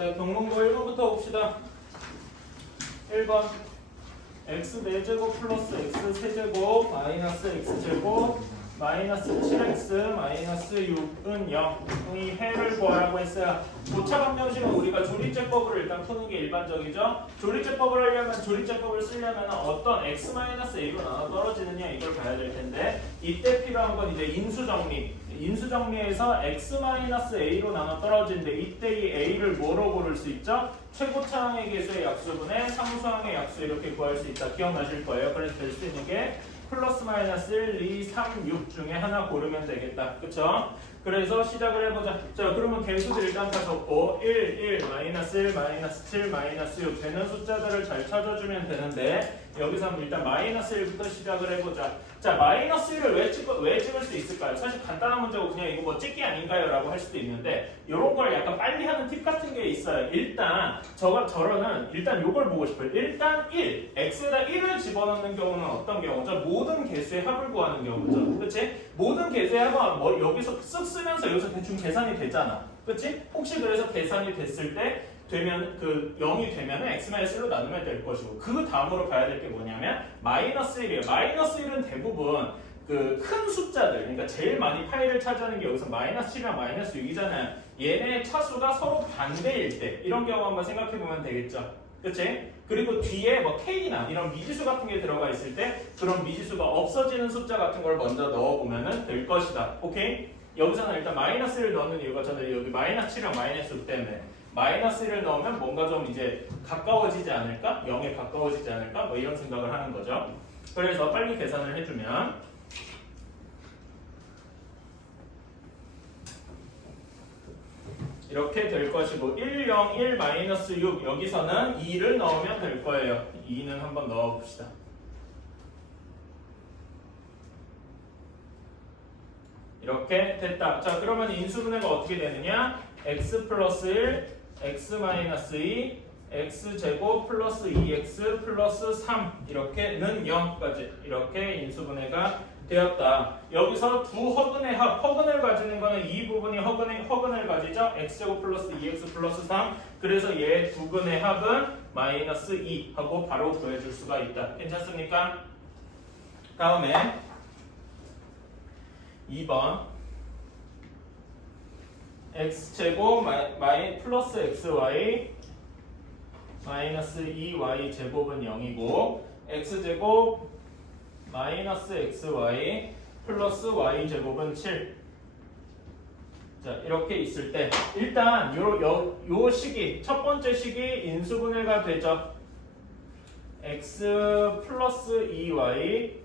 자, 경문고 1번부터 봅시다. 1번 x 4제곱 플러스 x 세제곱 마이너스 x제곱 마이너스 7x 마이너스 6은 0의 해를 구하라고 했어요. 고차 방정식은 우리가 조리제법으로 일단 푸는 게 일반적이죠. 조리제법을 쓰려면 어떤 x-a로 나눠 떨어지느냐 이걸 봐야 될 텐데, 이때 필요한 건 이제 인수정리에서 x-a로 나눠 떨어지는데, 이때 이 a를 뭐로 고를 수 있죠? 최고차항의 개수의 약수분의 상수항의 약수 이렇게 구할 수 있다. 기억나실 거예요. 그래서 될 수 있는 게 플러스 마이너스 1, 2, 3, 6 중에 하나 고르면 되겠다. 그쵸? 그래서 시작을 해보자. 자, 그러면 개수들 일단 다 적고 1, 1, 마이너스 1, 마이너스 7, 마이너스 6 되는 숫자들을 잘 찾아주면 되는데, 여기서 일단 마이너스 1부터 시작을 해보자. 자, 마이너스 1을 왜 찍을 수 있을까요? 사실 간단한 문제고 그냥 이거 뭐 찍기 아닌가요? 라고 할 수도 있는데, 이런 걸 약간 빨리 하는 팁 같은 게 있어요. 일단 저는 일단 요걸 보고 싶어요. 일단 1, x에다 1을 집어넣는 경우는 어떤 경우죠? 모든 개수의 합을 구하는 경우죠. 그치? 모든 개수의 합은 뭐 여기서 쓱 쓰면서 여기서 대충 계산이 되잖아. 그치? 혹시 그래서 계산이 됐을 때 되면 그 0이 되면 x-1로 나누면 될 것이고, 그 다음으로 봐야 될 게 뭐냐면 마이너스 1이에요. 마이너스 1은 대부분 그 큰 숫자들, 그러니까 제일 많이 파이를 차지하는 게 여기서 마이너스 7이랑 마이너스 6이잖아요. 얘네 차수가 서로 반대일 때 이런 경우 한번 생각해 보면 되겠죠. 그치? 그리고 뒤에 뭐 k나 이런 미지수 같은 게 들어가 있을 때 그런 미지수가 없어지는 숫자 같은 걸 먼저 넣어보면 될 것이다. 오케이? 여기서는 일단 마이너스 1을 넣는 이유가 저는 여기 마이너스 7이랑 마이너스 6 때문에 마이너스 1을 넣으면 뭔가 좀 이제 가까워지지 않을까? 0에 가까워지지 않을까? 뭐 이런 생각을 하는 거죠. 그래서 빨리 계산을 해주면 이렇게 될 것이고, 1, 0, 1, 마이너스 6 여기서는 2를 넣으면 될 거예요. 2는 한번 넣어봅시다. 이렇게 됐다. 자, 그러면 인수분해가 어떻게 되느냐? x 플러스 1, x 마이너스 2, x제곱 플러스 2x 플러스 3 이렇게는 0까지 이렇게 인수분해가 되었다. 여기서 두 허근의 합, 허근을 가지는 거는 이 부분이 허근을 가지죠. x제곱 플러스 2x 플러스 3. 그래서 얘 두 근의 합은 마이너스 2 하고 바로 구해줄 수가 있다. 괜찮습니까? 다음에 2번 x제곱 플러스 xy 마이너스 2y 제곱은 0이고, x제곱 마이너스 xy 플러스 y 제곱은 7. 자, 이렇게 있을 때 일단 요 식이 첫 번째 식이 인수분해가 되죠. x 플러스 2y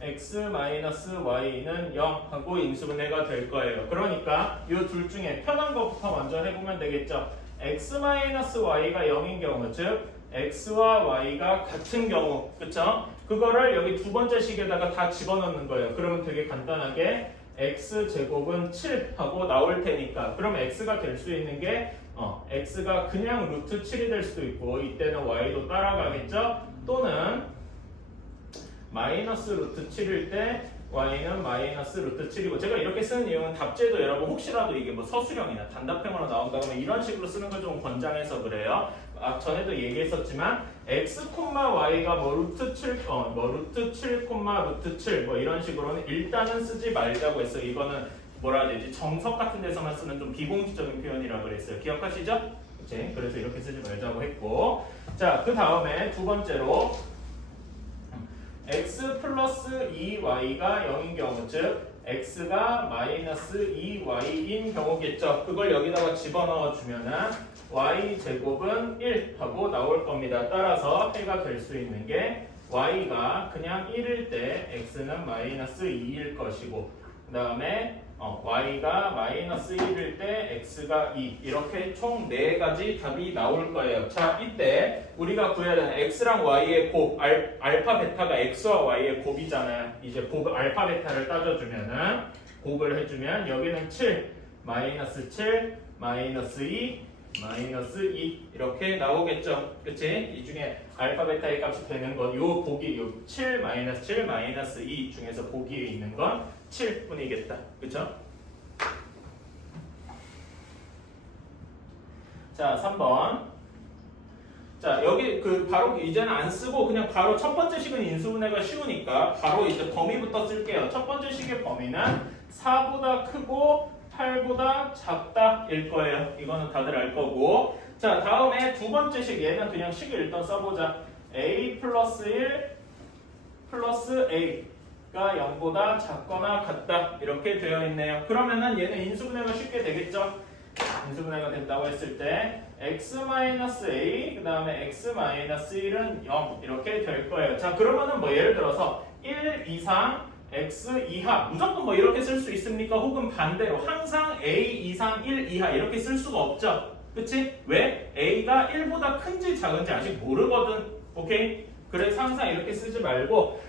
x 마이너스 y는 0 하고 인수분해가 될 거예요. 그러니까 이 둘 중에 편한 것부터 먼저 해보면 되겠죠. x 마이너스 y가 0인 경우, 즉 x와 y가 같은 경우, 그쵸? 그거를 여기 두 번째 식에다가 다 집어넣는 거예요. 그러면 되게 간단하게 x 제곱은 7 하고 나올 테니까, 그럼 x가 될 수 있는 게 x가 그냥 루트 7이 될 수도 있고, 이때는 y도 따라가겠죠? 또는 마이너스 루트 7일 때 y는 마이너스 루트 7이고, 제가 이렇게 쓰는 이유는 답제도 여러분 혹시라도 이게 뭐 서술형이나 단답형으로 나온다 그러면 이런 식으로 쓰는 걸 좀 권장해서 그래요. 전에도 얘기했었지만 x, y가 뭐 루트 7, 루트 7, 루트 7 뭐 이런 식으로는 일단은 쓰지 말자고 했어요. 이거는 뭐라 해야 되지? 정석 같은 데서만 쓰는 좀 비공식적인 표현이라고 그랬어요. 기억하시죠? 그치? 그래서 이렇게 쓰지 말자고 했고, 자, 그 다음에 두 번째로 x 플러스 2y가 0인 경우, 즉 x가 마이너스 2y인 경우겠죠. 그걸 여기다가 집어넣어 주면은 y 제곱은 1 하고 나올 겁니다. 따라서 해가 될 수 있는 게 y가 그냥 1일 때 x는 마이너스 2일 것이고, 그 다음에 y가 마이너스 1일 때 x가 2 이렇게 총 4가지 답이 나올 거예요. 자, 이때 우리가 구해야 되는 x랑 y의 곱, 알파 베타가 x와 y의 곱이잖아요. 이제 곱 알파 베타를 따져주면은 곱을 해주면 여기는 7, 마이너스 7, 마이너스 2, 마이너스 2 이렇게 나오겠죠. 그치? 이 중에 알파 베타의 값이 되는 건 요 보기, 요 7, 마이너스 7, 마이너스 2 중에서 보기에 있는 건 7뿐이겠다. 그쵸? 자, 3번. 자, 여기 바로 이제는 안 쓰고 그냥 바로 첫 번째 식은 인수분해가 쉬우니까 바로 이제 범위부터 쓸게요. 첫 번째 식의 범위는 4보다 크고 8보다 작다 일 거예요. 이거는 다들 알 거고. 자, 다음에 두 번째 식 얘는 그냥 식을 일단 써보자. a 플러스 1 플러스 a가 0보다 작거나 같다 이렇게 되어 있네요. 그러면은 얘는 인수분해가 쉽게 되겠죠. 인수분해가 된다고 했을 때 x-a 그 다음에 x-1은 0 이렇게 될 거예요. 자, 그러면은 뭐 예를 들어서 1 이상 x 이하 무조건 뭐 이렇게 쓸 수 있습니까? 혹은 반대로 항상 a 이상 1 이하 이렇게 쓸 수가 없죠. 그치? 왜? a가 1보다 큰지 작은지 아직 모르거든. 오케이? 그래서 항상 이렇게 쓰지 말고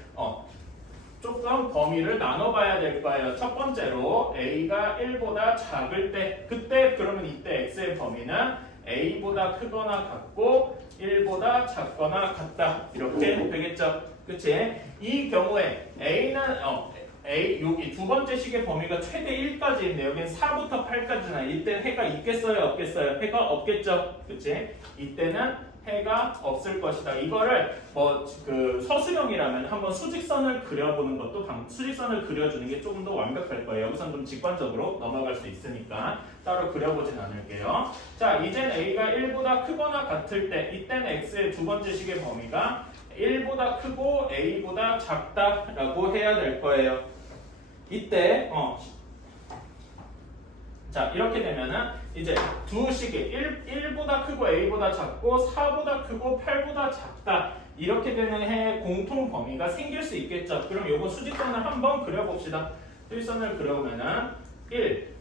조금 범위를 나눠봐야 될 거예요. 첫 번째로 a가 1보다 작을 때 그때 그러면 이때 x의 범위는 a보다 크거나 같고 1보다 작거나 같다 이렇게 되겠죠. 그치? 이 경우에 a는 여기 두 번째 식의 범위가 최대 1까지 있는데 여기는 4부터 8까지나 이때 해가 있겠어요 없겠어요? 해가 없겠죠. 그치? 이때는 해가 없을 것이다. 이거를 서술형이라면 한번 수직선을 그려보는 것도 수직선을 그려주는 게 조금 더 완벽할 거예요. 여기서는 좀 직관적으로 넘어갈 수 있으니까 따로 그려보진 않을게요. 자, 이젠 a가 1보다 크거나 같을 때 이때는 x의 두 번째 식의 범위가 1보다 크고 a보다 작다라고 해야 될 거예요. 이때 자, 이렇게 되면은 이제 두 식이 1보다 크고 a보다 작고 4보다 크고 8보다 작다 이렇게 되는 해의 공통 범위가 생길 수 있겠죠. 그럼 요거 수직선을 한번 그려봅시다. 수직선을 그려보면은 1,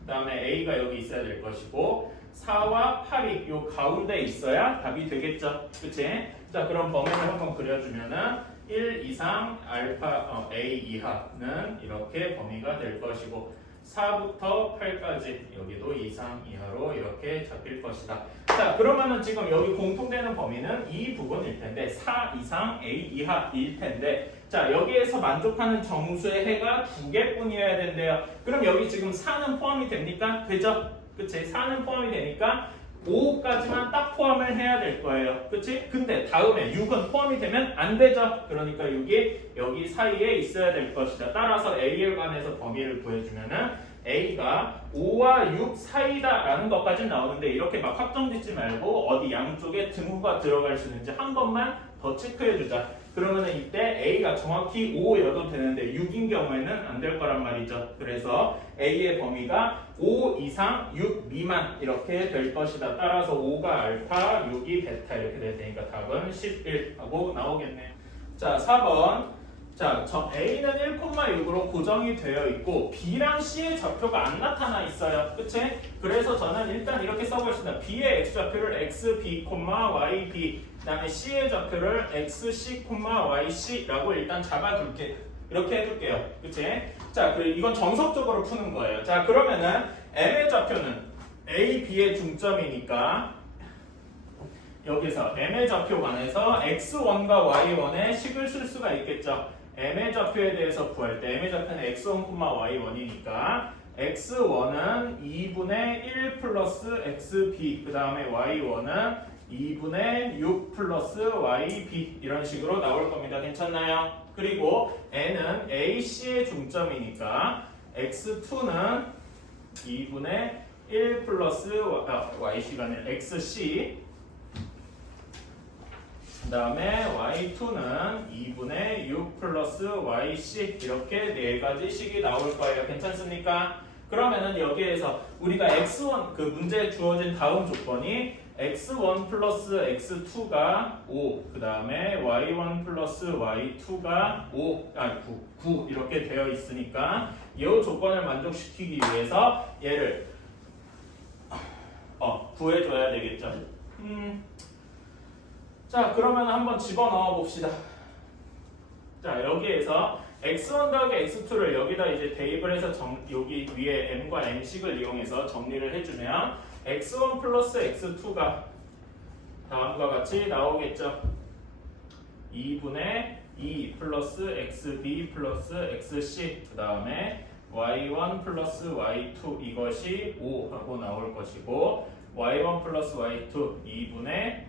그 다음에 a가 여기 있어야 될 것이고 4와 8이 요 가운데 있어야 답이 되겠죠. 그치? 자, 그럼 범위를 한번 그려주면은 1 이상 알파 a 이하는 이렇게 범위가 될 것이고 4부터 8까지 여기도 이상 이하로 이렇게 잡힐 것이다. 자, 그러면은 지금 여기 공통되는 범위는 이 부분일 텐데 4 이상 a 이하일 텐데 자, 여기에서 만족하는 정수의 해가 두 개뿐이어야 된대요. 그럼 여기 지금 4는 포함이 됩니까? 되죠? 그치? 4는 포함이 되니까 5까지만 딱 포함을 해야 될 거예요. 그치? 근데 다음에 6은 포함이 되면 안 되죠. 그러니까 6이 여기 사이에 있어야 될 것이다. 따라서 A에 관해서 범위를 구해주면은 A가 5와 6 사이다 라는 것까지 나오는데 이렇게 막 확정짓지 말고 어디 양쪽에 등호가 들어갈 수 있는지 한 번만 더 체크해주자. 그러면은 이때 A가 정확히 5여도 되는데 6인 경우에는 안 될 거란 말이죠. 그래서 A의 범위가 5 이상 6 미만 이렇게 될 것이다. 따라서 5가 알파, 6이 베타 이렇게 될 테니까 답은 11 하고 나오겠네요. 자, 4번. 자, A는 1,6으로 고정이 되어 있고 B랑 C의 좌표가 안 나타나 있어요. 그치? 그래서 저는 일단 이렇게 써보겠습니다. B의 X좌표를 XB, YB 그 다음에 C의 좌표를 XC, YC라고 일단 잡아둘게. 이렇게 해둘게요. 그치? 자, 이건 정석적으로 푸는 거예요. 자, 그러면은 M의 좌표는 A, B의 중점이니까 여기서 M의 좌표 관해서 X1과 Y1의 식을 쓸 수가 있겠죠. M의 좌표에 대해서 구할 때 M의 좌표는 X1, Y1이니까 X1은 2분의 1 플러스 XB 그 다음에 Y1은 2분의 6 플러스 YB 이런 식으로 나올 겁니다. 괜찮나요? 그리고 N은 AC의 중점이니까 X2는 2분의 1 플러스 YC가 아니라 XC 그 다음에 Y2는 2분의 6 플러스 YC 이렇게 네 가지 식이 나올 거예요. 괜찮습니까? 그러면은 여기에서 우리가 X1 문제에 주어진 다음 조건이 X1 플러스 X2가 5, 그 다음에 Y1 플러스 Y2가 9 이렇게 되어 있으니까 이 조건을 만족시키기 위해서 얘를 구해줘야 되겠죠. 자, 그러면 한번 집어넣어 봅시다. 자, 여기에서 x1 더하기 x2를 여기다 이제 대입을 해서 여기 위에 m과 n식을 이용해서 정리를 해주면 x1 플러스 x2가 다음과 같이 나오겠죠. 2분의 2 플러스 xb 플러스 xc 그 다음에 y1 플러스 y2 이것이 5 하고 나올 것이고 y1 플러스 y2 2분의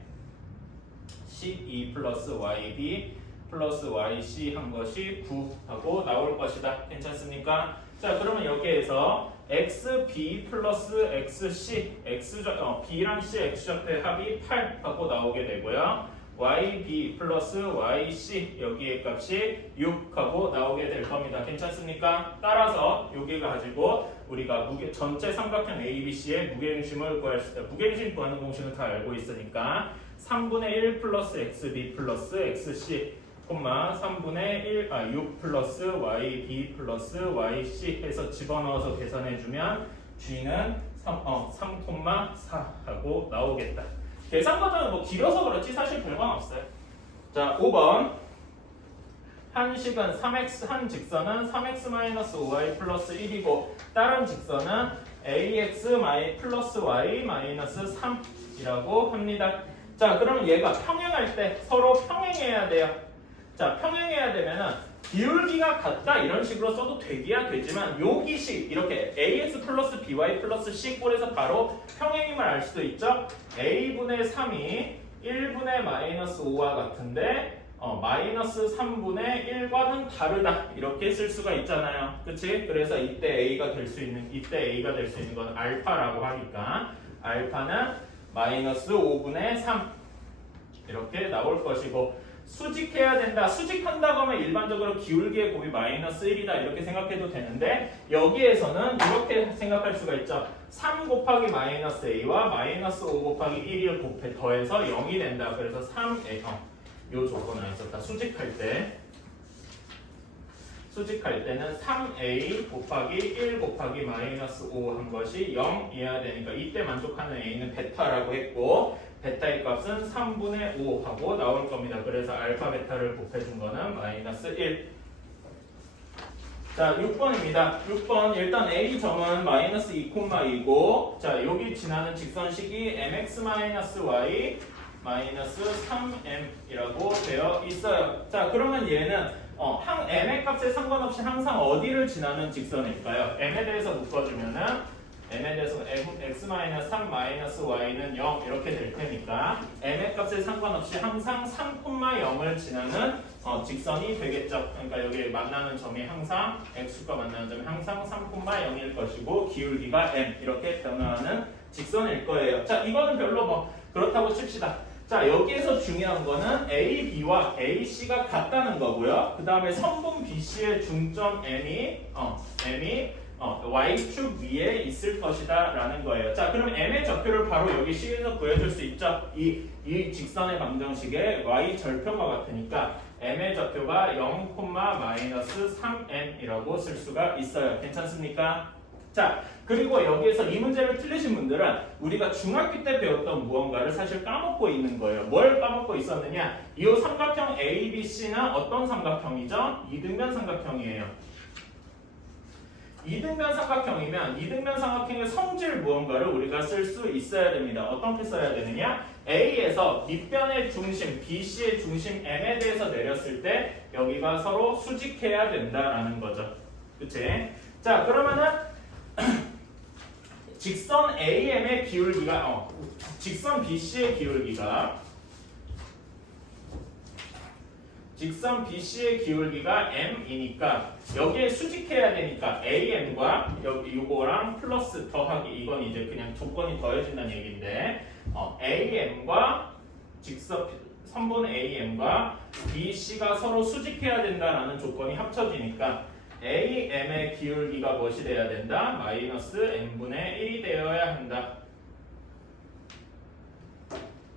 12 플러스 yb 플러스 yc 한 것이 9 하고 나올 것이다. 괜찮습니까? 자, 그러면 여기에서 xb 플러스 xc b랑 c x좌표의 합이 8 하고 나오게 되고요. yb 플러스 yc 여기의 값이 6 하고 나오게 될 겁니다. 괜찮습니까? 따라서 여기 가지고 우리가 전체 삼각형 ABC의 무게중심을 구할 수 있다. 무게중심 구하는 공식은 다 알고 있으니까 3분의 1 플러스 xb 플러스 xc 6 플러스 yb 플러스 yc 해서 집어넣어서 계산해주면 g는 3,4 하고 나오겠다. 계산 과정은 뭐 길어서 그렇지 사실 별건 없어요. 자, 5번. 한 직선은 3x-5y 플러스 1이고 다른 직선은 ax 플러스 y 마이너스 3이라고 합니다. 자, 그러면 얘가 평행할 때 서로 평행해야 돼요. 자, 평행해야 되면은 기울기가 같다 이런 식으로 써도 되기야 되지만 여기식 이렇게 ax 플러스 by 플러스 c 꼴에서 바로 평행임을 알 수도 있죠. a분의 3이 1분의 마이너스 5와 같은데 마이너스 3분의 1과는 다르다 이렇게 쓸 수가 있잖아요. 그치? 그래서 이때 a가 될 수 있는 건 알파라고 하니까 알파는 마이너스 5분의 3 이렇게 나올 것이고 수직해야 된다. 수직한다고 하면 일반적으로 기울기의 곱이 마이너스 1이다 이렇게 생각해도 되는데 여기에서는 이렇게 생각할 수가 있죠. 3 곱하기 마이너스 a와 마이너스 5 곱하기 1을 더해서 0이 된다. 그래서 3a 요 조건을 있었다. 수직할 때는 3a 곱하기 1 곱하기 마이너스 5 한 것이 0이어야 되니까 이때 만족하는 a는 베타라고 했고 베타의 값은 3분의 5 하고 나올 겁니다. 그래서 알파 베타를 곱해준 거는 마이너스 1. 자, 6번입니다. 6번 일단 A점은 마이너스 2,2고 자, 여기 지나는 직선식이 mx-y 마이너스 3m이라고 되어 있어요. 자, 그러면 얘는 m의 값에 상관없이 항상 어디를 지나는 직선일까요? m에 대해서 묶어주면은 m에 대해서 x-3-y는 0 이렇게 될 테니까 m의 값에 상관없이 항상 3,0을 지나는 직선이 되겠죠. 그러니까 여기 만나는 점이 항상 x과 만나는 점이 항상 3,0일 것이고 기울기가 m 이렇게 변화하는 직선일 거예요. 자, 이거는 별로 뭐 그렇다고 칩시다. 자, 여기에서 중요한 거는 A, B와 A, C가 같다는 거고요. 그 다음에 선분 BC의 중점 M이 Y축 위에 있을 것이다 라는 거예요. 자, 그럼 M의 좌표를 바로 여기 식에서 구해줄 수 있죠. 이 직선의 방정식의 Y 절편과 같으니까 M의 좌표가 0,-3M이라고 쓸 수가 있어요. 괜찮습니까? 자, 그리고 여기에서 이 문제를 틀리신 분들은 우리가 중학교 때 배웠던 무언가를 사실 까먹고 있는 거예요. 뭘 까먹고 있었느냐? 이 삼각형 ABC는 어떤 삼각형이죠? 이등변 삼각형이에요. 이등변 삼각형이면 이등변 삼각형의 성질 무언가를 우리가 쓸 수 있어야 됩니다. 어떻게 써야 되느냐? A에서 밑변의 중심, BC의 중심 M에 대해서 내렸을 때 여기가 서로 수직해야 된다라는 거죠. 그치? 자, 그러면은 직선 AM의 기울기가 직선 BC의 기울기가 M이니까 여기에 수직해야 되니까 AM과 여기 요거랑 플러스 더하기 이건 이제 그냥 조건이 더해진다는 얘기인데 AM과 선분 AM과 BC가 서로 수직해야 된다라는 조건이 합쳐지니까 AM의 기울기가 무엇이 돼야 된다? 마이너스 M분의 1이 되어야 한다.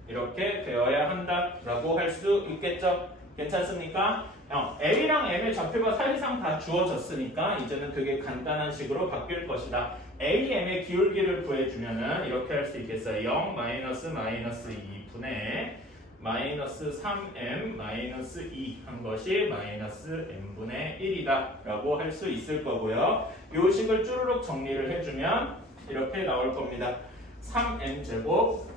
이렇게 되어야 한다라고 할 수 있겠죠? 괜찮습니까? A랑 M의 좌표가 사실상 다 주어졌으니까 이제는 되게 간단한 식으로 바뀔 것이다. AM의 기울기를 구해주면은 이렇게 할 수 있겠어요. 0 마이너스 2분의 마이너스 3m 마이너스 2 한 것이 마이너스 m분의 1이다 라고 할 수 있을 거고요. 이 식을 쭈르륵 정리를 해주면 이렇게 나올 겁니다. 3m 제곱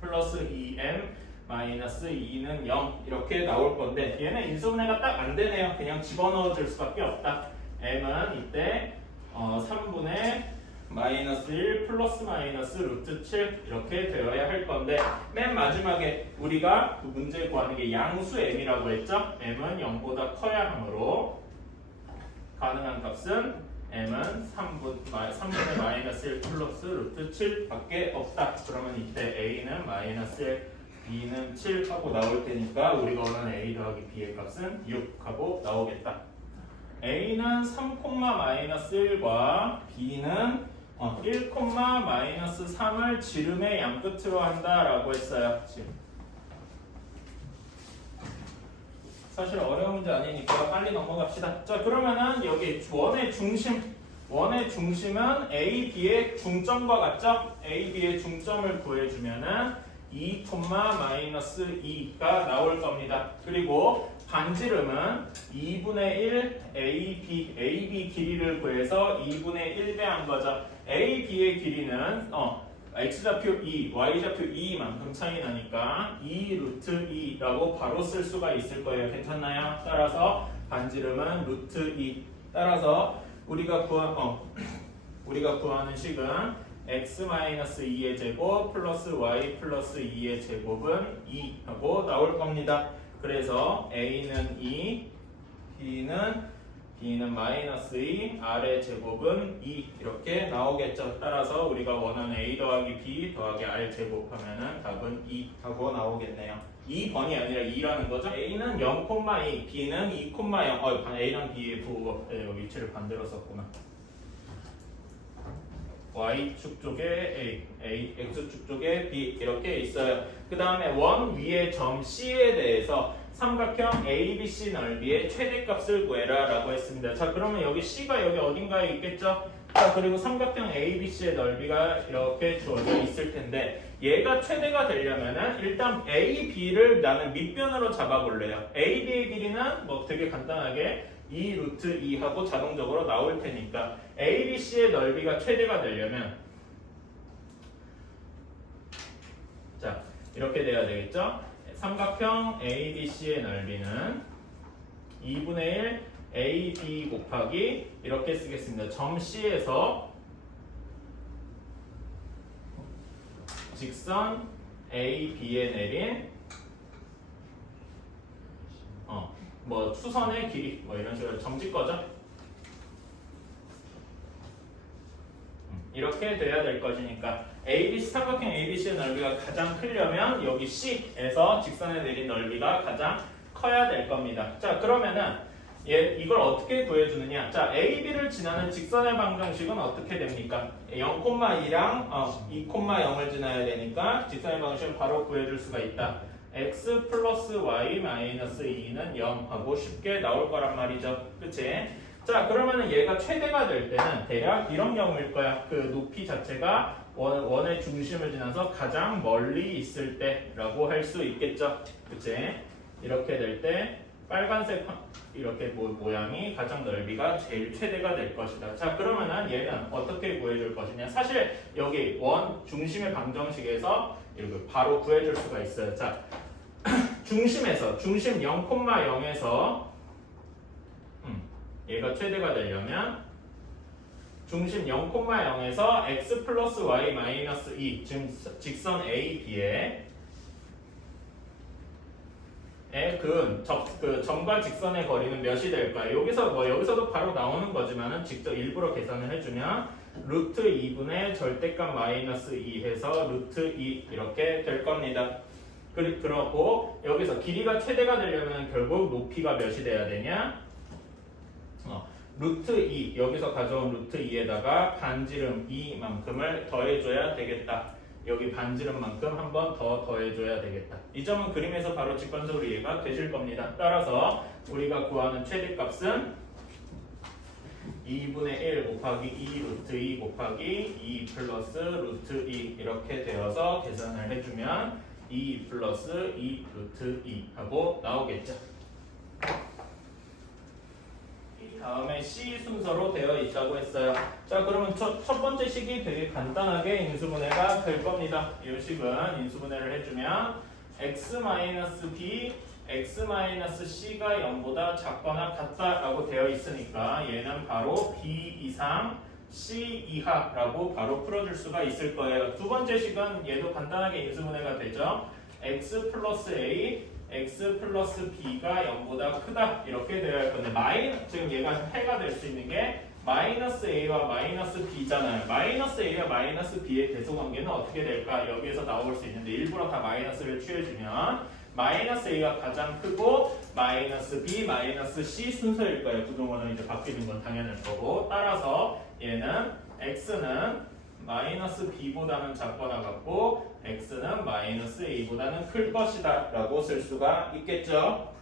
플러스 2m 마이너스 2는 0 이렇게 나올 건데 얘는 인수분해가 딱 안 되네요. 그냥 집어넣어 줄 수밖에 없다. m은 이때 3분의 마이너스 1 플러스 마이너스 루트 7 이렇게 되어야 할 건데 맨 마지막에 우리가 그 문제 구하는 게 양수 m이라고 했죠? m은 0보다 커야 하므로 가능한 값은 m은 3분의 마이너스 1 플러스 루트 7 밖에 없다. 그러면 이때 a는 마이너스 1, b는 7 하고 나올 테니까 우리가 원하는 a 더하기 b의 값은 6 하고 나오겠다. a는 3, 마이너스 1과 b는 1, 마이너스 3을 지름의 양끝으로 한다라고 했어요. 지금. 사실 어려운 문제 아니니까 빨리 넘어갑시다. 자, 그러면은 여기 원의 중심은 A, B의 중점과 같죠? A, B의 중점을 구해주면은 2, 마이너스 2가 나올 겁니다. 그리고 반지름은 2분의 1 AB 길이를 구해서 2분의 1배한 거죠. AB의 길이는 x좌표 2, y좌표 2만큼 차이 나니까 2 루트 2라고 바로 쓸 수가 있을 거예요. 괜찮나요? 따라서 반지름은 루트 2. 따라서 우리가 구하는 식은 x-2의 제곱 플러스 y 플러스 2의 제곱은 2 하고 나올 겁니다. 그래서 a는 2, b는 마이너스 2, r의 제곱은 2 이렇게 나오겠죠. 따라서 우리가 원하는 a 더하기 b 더하기 r 제곱하면은 답은 2 하고 나오겠네요. 2번이 아니라 2라는 거죠. a는 0,2, b는 2,0. a랑 b의 위치를 반대로 썼구나. y축 쪽에 A, x축 쪽에 B 이렇게 있어요. 그 다음에 원 위의 점 C에 대해서 삼각형 ABC 넓이의 최대값을 구해라 라고 했습니다. 자, 그러면 여기 C가 여기 어딘가에 있겠죠? 자, 그리고 삼각형 ABC의 넓이가 이렇게 주어져 있을 텐데 얘가 최대가 되려면은 일단 A, B를 나는 밑변으로 잡아볼래요. A, B의 길이는 뭐 되게 간단하게 2 루트 2 하고 자동적으로 나올 테니까 ABC의 넓이가 최대가 되려면 자, 이렇게 돼야 되겠죠? 삼각형 ABC의 넓이는 2분의 1 AB 곱하기 이렇게 쓰겠습니다. 점 C에서 직선 AB에 내린 뭐 추선의 길이 뭐 이런 식으로 점짓 거죠. 이렇게 돼야 될 것이니까 삼각형 ABC의 넓이가 가장 크려면 여기 C에서 직선에 내린 넓이가 가장 커야 될 겁니다. 자, 그러면은 이걸 어떻게 구해주느냐? 자, AB를 지나는 직선의 방정식은 어떻게 됩니까? 0,2랑 2,0을 지나야 되니까 직선의 방정식은 바로 구해줄 수가 있다. x 플러스 y 마이너스 2는 0 하고 쉽게 나올 거란 말이죠. 그치? 자, 그러면은 얘가 최대가 될 때는 대략 이런 경우일 거야. 그 높이 자체가 원의 중심을 지나서 가장 멀리 있을 때라고 할 수 있겠죠. 그치? 이렇게 될 때 빨간색 이렇게 모양이 가장 넓이가 제일 최대가 될 것이다. 자, 그러면은 얘는 어떻게 구해줄 것이냐? 사실 여기 원 중심의 방정식에서 이렇게 바로 구해줄 수가 있어요. 자, 중심 0,0에서 얘가 최대가 되려면 중심 0,0에서 x 플러스 y 마이너스 2 지금 직선 A, B에 그 점과 직선의 거리는 몇이 될까요? 여기서도 바로 나오는 거지만은 직접 일부러 계산을 해주면 루트 2분의 절대값 마이너스 2 해서 루트 2 이렇게 될 겁니다. 그렇고 여기서 길이가 최대가 되려면 결국 높이가 몇이 돼야 되냐? 루트 2 여기서 가져온 루트 2에다가 반지름 2만큼을 더해줘야 되겠다. 여기 반지름만큼 한 번 더 더해줘야 되겠다. 이 점은 그림에서 바로 직관적으로 이해가 되실 겁니다. 따라서 우리가 구하는 최대값은 2분의 1 곱하기 2 루트 2 곱하기 2 플러스 루트 2 이렇게 되어서 계산을 해주면 2 플러스 2 루트 2 하고 나오겠죠. 다음에 C 순서로 되어 있다고 했어요. 자, 그러면 첫 번째 식이 되게 간단하게 인수분해가 될 겁니다. 이 식은 인수분해를 해주면 x-b, x-c가 0보다 작거나 같다라고 되어 있으니까 얘는 바로 b 이상 C 이하라고 바로 풀어줄 수가 있을 거예요. 두 번째 식은 얘도 간단하게 인수분해가 되죠. x 플러스 a, x 플러스 b가 0보다 크다 이렇게 되어야 할 건데 지금 얘가 해가 될 수 있는 게 마이너스 a와 마이너스 b잖아요. 마이너스 a와 마이너스 b의 대소관계는 어떻게 될까? 여기에서 나올 수 있는데 일부러 다 마이너스를 취해주면 마이너스 a가 가장 크고 마이너스 b, 마이너스 c 순서일 거예요. 그동안은 이제 바뀌는 건 당연할 거고 따라서 얘는 x는 마이너스 b보다는 작거나 같고 x는 마이너스 a보다는 클 것이다 라고 쓸 수가 있겠죠.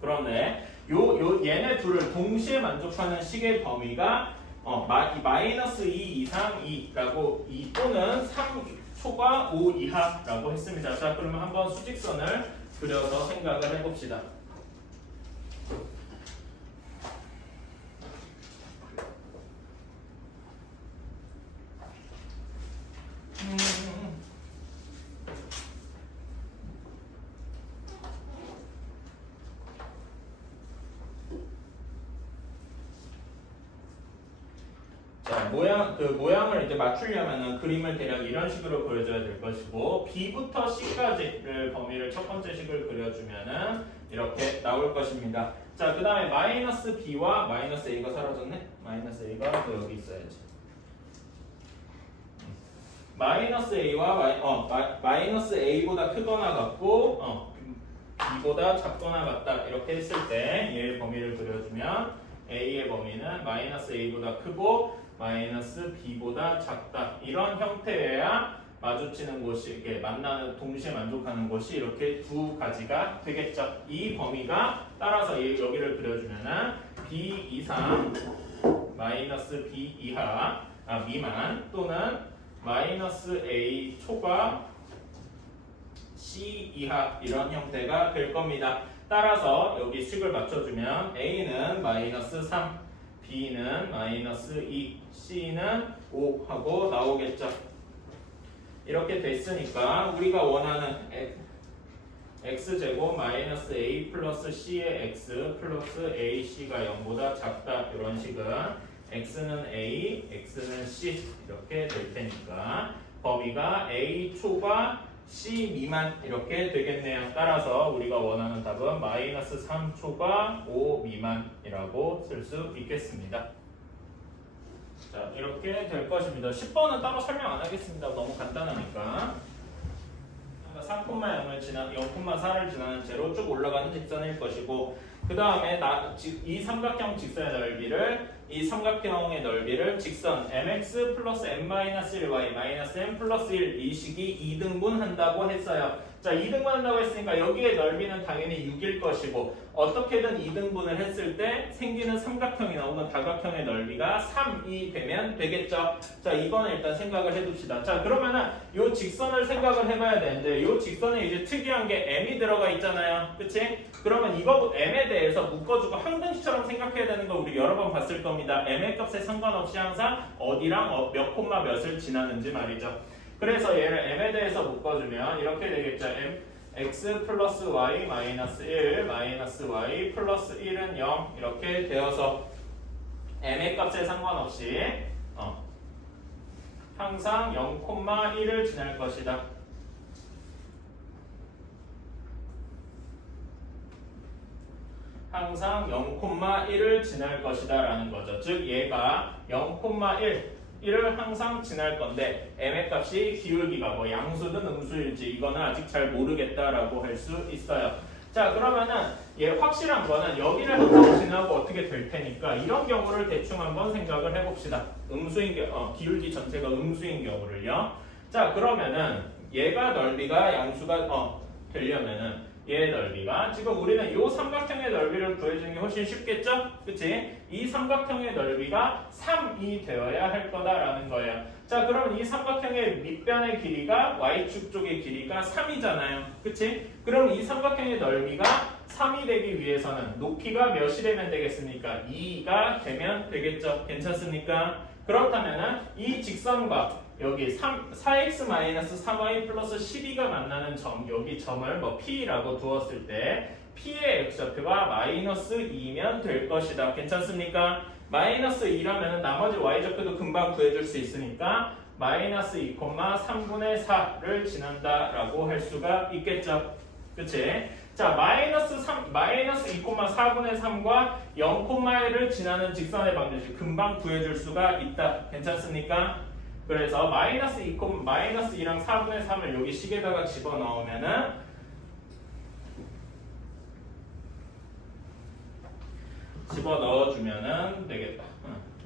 그런데 얘네 둘을 동시에 만족하는 식의 범위가 마이너스 2 이상 2라고 2 또는 3 초과 5 이하라고 했습니다. 자, 그러면 한번 수직선을 그려서 생각을 해봅시다. 모양을 이제 맞추려면은 그림을 대략 이런 식으로 그려줘야 될 것이고 B부터 C까지를 범위를 첫 번째 식을 그려주면은 이렇게 나올 것입니다. 자, 그 다음에 마이너스 B와 마이너스 A가 사라졌네? 마이너스 A가 또 여기 있어야지. 마이너스 A와 마이너스 A보다 크거나 같고 B보다 작거나 같다 이렇게 했을 때 얘의 범위를 그려주면 A의 범위는 마이너스 A보다 크고 마이너스 b보다 작다 이런 형태여야 마주치는 곳이 이렇게 만나는 동시에 만족하는 곳이 이렇게 두 가지가 되겠죠. 이 범위가 따라서 여기를 그려주면은 b 이상 마이너스 b 이하 미만 또는 마이너스 a 초과 c 이하 이런 형태가 될 겁니다. 따라서 여기 식을 맞춰주면 a는 마이너스 3 B는 마이너스 2, C는 5 하고 나오겠죠. 이렇게 됐으니까 우리가 원하는 X제곱 마이너스 A 플러스 C의 X 플러스 AC가 0보다 작다 이런 식은 X는 A, X는 C 이렇게 될 테니까 범위가 A 초과 C 미만 이렇게 되겠네요. 따라서 우리가 원하는 답은 마이너스 3초과 5 미만이라고 쓸 수 있겠습니다. 자, 이렇게 될 것입니다. 10번은 따로 설명 안 하겠습니다. 너무 간단하니까. 3,0을 지나 0,4를 지나는 채로 쭉 올라가는 직선일 것이고 그 다음에 이 삼각형 직선의 넓이를 직선 mx 플러스 m-1y 마이너스 m 플러스 1 이 식이 2등분 한다고 했어요. 자, 2등분 한다고 했으니까 여기의 넓이는 당연히 6일 것이고 어떻게든 2등분을 했을 때 생기는 삼각형이나 혹은 다각형의 넓이가 3이 되면 되겠죠. 자, 이거는 일단 생각을 해둡시다. 자, 그러면은 이 직선을 생각을 해봐야 되는데 이 직선에 이제 특이한 게 m이 들어가 있잖아요. 그치? 그러면 이거 m에 대해서 묶어주고 항등식처럼 생각해야 되는 거 우리 여러 번 봤을 겁니다. m의 값에 상관없이 항상 어디랑 몇 콤마 몇을 지나는지 말이죠. 그래서 얘를 m에 대해서 묶어주면 이렇게 되겠죠. x 플러스 y 마이너스 1 마이너스 y 플러스 1은 0 이렇게 되어서 m의 값에 상관없이 항상 0,1을 지날 것이다. 항상 0,1을 지날 것이다 라는 거죠. 즉 얘가 0,1을 항상 지날 건데 m의 값이 기울기가 뭐 양수든 음수일지 이거는 아직 잘 모르겠다라고 할 수 있어요. 자, 그러면은 얘 확실한 거는 여기를 항상 지나고 어떻게 될 테니까 이런 경우를 대충 한번 생각을 해봅시다. 기울기 전체가 음수인 경우를요. 자, 그러면은 얘가 넓이가 양수가 되려면은 얘의 넓이가 지금 우리는 이 삼각형의 넓이를 구해주는 게 훨씬 쉽겠죠? 그치? 이 삼각형의 넓이가 3이 되어야 할 거다라는 거예요. 자, 그러면 이 삼각형의 밑변의 길이가 y축 쪽의 길이가 3이잖아요. 그치? 그럼 이 삼각형의 넓이가 3이 되기 위해서는 높이가 몇이 되면 되겠습니까? 2가 되면 되겠죠? 괜찮습니까? 그렇다면은 이 직선과 여기 4x-3y 플러스 12가 만나는 점, 여기 점을 뭐 P라고 두었을 때 P의 x좌표가 마이너스 2면 될 것이다. 괜찮습니까? 마이너스 2라면 나머지 y좌표도 금방 구해줄 수 있으니까 마이너스 2, 3분의 4를 지난다라고 할 수가 있겠죠. 그치? 자, 마이너스 2, 4분의 3과 0,1을 지나는 직선의 방정식 금방 구해줄 수가 있다. 괜찮습니까? 그래서 마이너스 2랑 4분의 3을 여기 식에다가 집어넣으면은 집어넣어주면은 되겠다.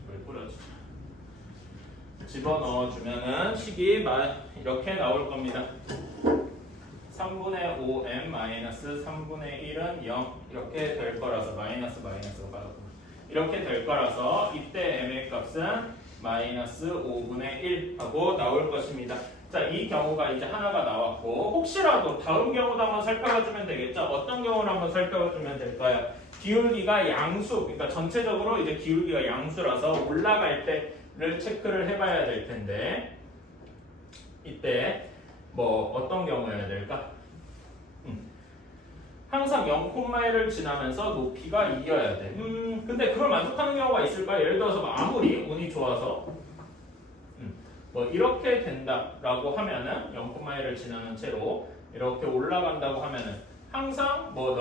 물 뿌려주자. 집어넣어주면은 식이 이렇게 나올 겁니다. 3분의 5m 마이너스 3분의 1은 0 이렇게 될 거라서 마이너스가 빠졌구나. 이렇게 될 거라서 이때 m의 값은 마이너스 5분의 1 하고 나올 것입니다. 자, 이 경우가 이제 하나가 나왔고 혹시라도 다음 경우도 한번 살펴봐주면 되겠죠. 어떤 경우를 한번 살펴봐주면 될까요? 기울기가 양수, 그러니까 전체적으로 이제 기울기가 양수라서 올라갈 때를 체크를 해봐야 될 텐데 이때 뭐 어떤 경우여야 될까? 항상 0,1을 지나면서 높이가 2여야 돼. 근데 그걸 만족하는 경우가 있을까? 예를 들어서 뭐 아무리 운이 좋아서 뭐 이렇게 된다라고 하면은 0,1을 지나는 채로 이렇게 올라간다고 하면은 항상 뭐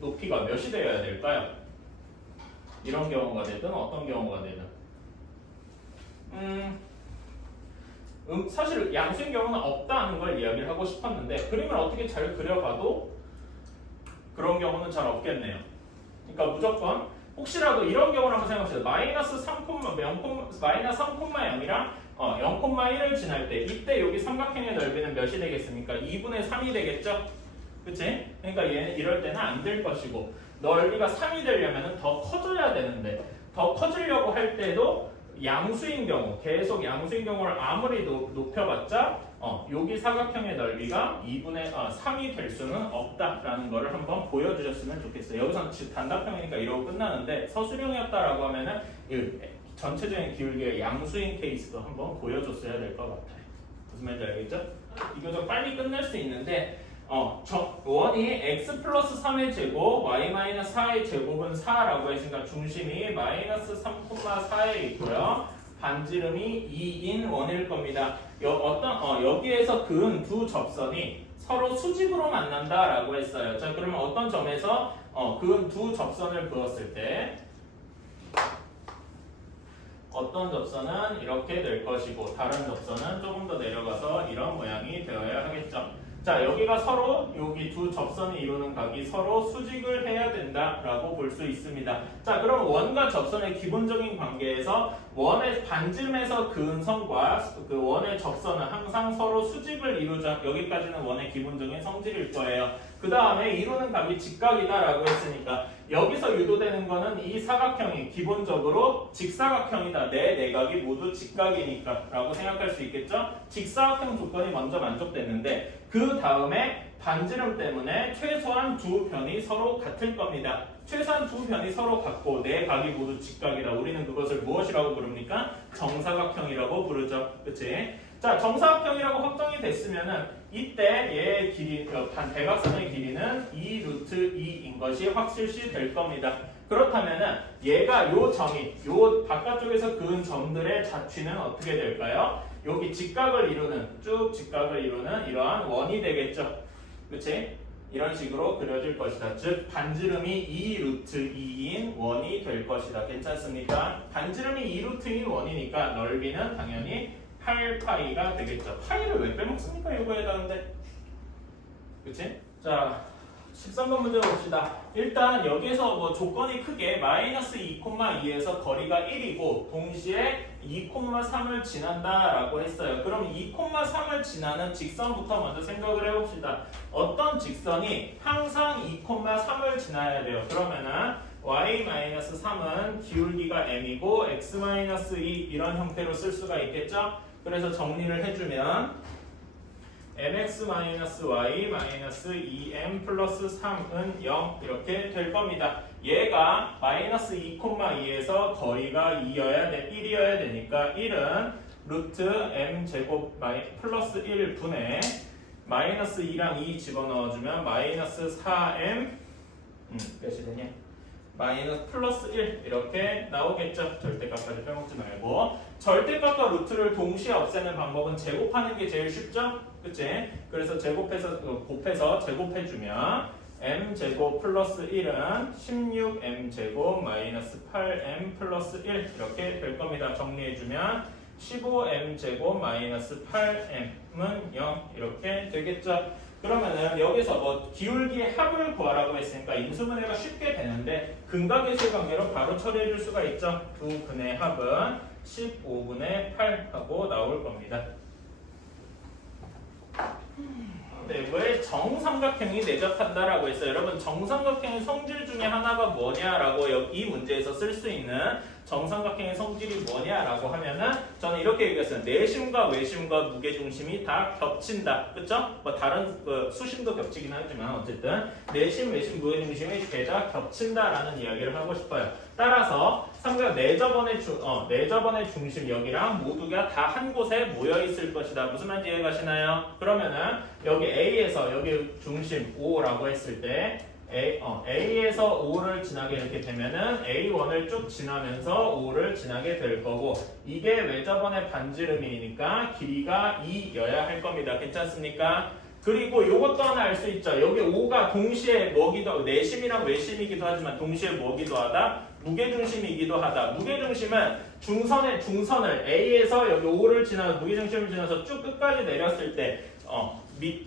높이가 몇이 되어야 될까요? 이런 경우가 되든 어떤 경우가 되든 사실 양수인 경우는 없다는 걸 이야기를 하고 싶었는데 그림을 어떻게 잘 그려봐도 그런 경우는 잘 없겠네요. 그러니까 무조건 혹시라도 이런 경우를 한번 생각해보세요. 마이너스 3,0이랑 0,1을 지날 때 이때 여기 삼각형의 넓이는 몇이 되겠습니까? 2분의 3이 되겠죠? 그치? 그러니까 얘는 이럴 때는 안 될 것이고 넓이가 3이 되려면 더 커져야 되는데 더 커지려고 할 때도 양수인 경우 계속 양수인 경우를 아무리 높여봤자 여기 사각형의 넓이가 3이 될 수는 없다라는 거를 한번 보여주셨으면 좋겠어요. 여기서는 단답형이니까 이러고 끝나는데 서술형이었다라고 하면은 전체적인 기울기의 양수인 케이스도 한번 보여줬어야 될 것 같아요. 무슨 말인지 알겠죠? 이거 좀 빨리 끝낼 수 있는데 원이 x 플러스 3의 제곱, y 마이너스 4의 제곱은 4라고 했으니까 중심이 마이너스 3,4에 있고요. 반지름이 2인 원일 겁니다. 여기에서 그은 두 접선이 서로 수직으로 만난다라고 했어요. 자, 그러면 어떤 점에서 그은 두 접선을 그었을 때 어떤 접선은 이렇게 될 것이고 다른 접선은 조금 더 내려가서 이런 모양이 되어야 하겠죠. 자, 여기가 서로 여기 두 접선이 이루는 각이 서로 수직을 해야 된다라고 볼 수 있습니다. 자, 그럼 원과 접선의 기본적인 관계에서 원의 반지름에서 그은 선과 그 원의 접선은 항상 서로 수직을 이루자. 여기까지는 원의 기본적인 성질일 거예요. 그 다음에 이루는 각이 직각이다라고 했으니까 여기서 유도되는 거는 이 사각형이 기본적으로 직사각형이다. 내 내각이 모두 직각이니까 라고 생각할 수 있겠죠? 직사각형 조건이 먼저 만족됐는데 그 다음에 반지름 때문에 최소한 두 변이 서로 같을 겁니다. 최소한 두 변이 서로 같고 내 각이 모두 직각이다. 우리는 그것을 무엇이라고 부릅니까? 정사각형이라고 부르죠. 그치? 자, 정사각형이라고 확정이 됐으면은 이때 얘의 길이, 대각선의 길이는 2 루트 2인 것이 확실시 될 겁니다. 그렇다면은 얘가 요 점이 요 바깥쪽에서 그은 점들의 자취는 어떻게 될까요? 여기 직각을 이루는 쭉 직각을 이루는 이러한 원이 되겠죠. 그치? 이런 식으로 그려질 것이다. 즉 반지름이 2 루트 2인 원이 될 것이다. 괜찮습니까? 반지름이 2 루트인 원이니까 넓이는 당연히 8파이가 되겠죠. 파이를 왜 빼먹습니까? 이거에다 근데 그치? 자, 13번 문제 봅시다. 일단 여기에서 뭐 조건이 크게 마이너스 2,2에서 거리가 1이고 동시에 2,3을 지난다라고 했어요. 그럼 2,3을 지나는 직선부터 먼저 생각을 해봅시다. 어떤 직선이 항상 2,3을 지나야 돼요. 그러면은 y-3은 기울기가 m이고 x-2 이런 형태로 쓸 수가 있겠죠? 그래서 정리를 해주면 mx-y-2m 플러스 3은 0 이렇게 될 겁니다. 얘가 마이너스 2,2에서 거리가 1이어야 되니까 1은 루트 m제곱 플러스 1분의 마이너스 2랑 2 집어넣어주면 마이너스 4m 몇이 되냐? 마이너스 플러스 1 이렇게 나오겠죠. 절대값까지 빼먹지 말고. 절대값과 루트를 동시에 없애는 방법은 제곱하는 게 제일 쉽죠? 그치? 그래서 곱해서 제곱해주면 m제곱 플러스 1은 16m제곱 마이너스 8m 플러스 1 이렇게 될 겁니다. 정리해주면 15m제곱 마이너스 8m은 0 이렇게 되겠죠. 그러면은 여기서 뭐 기울기의 합을 구하라고 했으니까 인수분해가 쉽게 되는데 근각계수의 관계로 바로 처리해 줄 수가 있죠. 두 근의 합은 15분의 8 하고 나올 겁니다. 네, 왜 정삼각형이 내접한다라고 했어요? 여러분 정삼각형의 성질 중에 하나가 뭐냐라고 이 문제에서 쓸 수 있는 정삼각형의 성질이 뭐냐라고 하면은 저는 이렇게 얘기했어요. 내심과 외심과 무게중심이 다 겹친다. 그쵸? 뭐 다른 수심도 겹치긴 하지만 어쨌든 내심, 외심, 무게중심이 죄다 겹친다라는 이야기를 하고 싶어요. 따라서 삼각 내접원의 중심 여기랑 모두가 다 한 곳에 모여 있을 것이다. 무슨 말인지 이해가 가시나요? 그러면은 여기 A에서 여기 중심 O라고 했을 때 A에서 O를 지나게 이렇게 되면은 A1을 쭉 지나면서 O를 지나게 될 거고 이게 외접원의 반지름이니까 길이가 2여야 할 겁니다. 괜찮습니까? 그리고 이것도 하나 알 수 있죠. 여기 O가 동시에 뭐기도 하고 내심이랑 외심이기도 하지만 동시에 뭐기도 하다? 무게중심이기도 하다. 무게중심은 중선을 A에서 여기 O를 지나서 무게중심을 지나서 쭉 끝까지 내렸을 때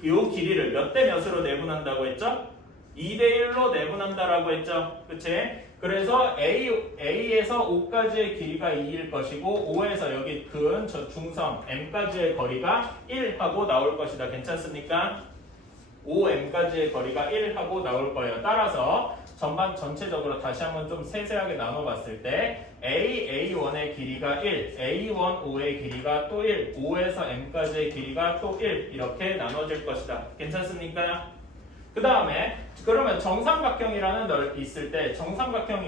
요 길이를 몇 대 몇으로 내분한다고 했죠? 2대1로 내분한다라고 했죠. 그치? 그래서 A에서 O까지의 길이가 2일 것이고 O에서 여기 저 중선 M까지의 거리가 1 하고 나올 것이다. 괜찮습니까? OM까지의 거리가 1 하고 나올 거예요. 따라서 전체적으로 다시 한번 좀 세세하게 나눠봤을 때 A1의 길이가 1, A1, O의 길이가 또 1, O에서 M까지의 길이가 또 1 이렇게 나눠질 것이다. 괜찮습니까? 그 다음에 그러면 정삼각형이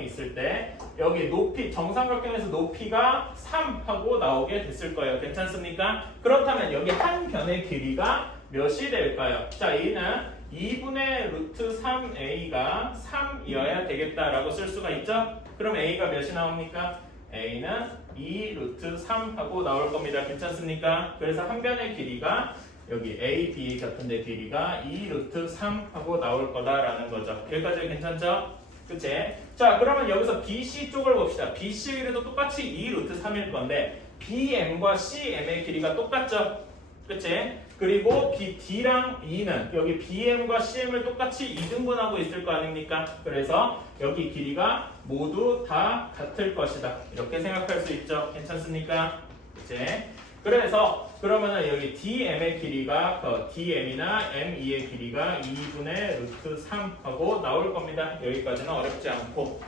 있을 때 여기 높이 정삼각형에서 높이가 3 하고 나오게 됐을 거예요. 괜찮습니까? 그렇다면 여기 한 변의 길이가 몇이 될까요? 자, 이는 2분의 루트 3a가 3이어야 되겠다라고 쓸 수가 있죠? 그럼 a가 몇이 나옵니까? a는 2 루트 3 하고 나올 겁니다. 괜찮습니까? 그래서 한 변의 길이가 여기 A, B 같은 데 길이가 2 루트 3 하고 나올 거다라는 거죠. 여기까지 괜찮죠? 그치? 자, 그러면 여기서 BC 쪽을 봅시다. BC의 길이도 똑같이 2 루트 3일 건데 BM과 CM의 길이가 똑같죠? 그치? 그리고 D랑 E는 여기 BM과 CM을 똑같이 2등분하고 있을 거 아닙니까? 그래서 여기 길이가 모두 다 같을 것이다. 이렇게 생각할 수 있죠? 괜찮습니까? 그치? 그래서 그러면은 여기 DM의 길이가 DM이나 ME의 길이가 2분의 루트 3 하고 나올 겁니다. 여기까지는 어렵지 않고.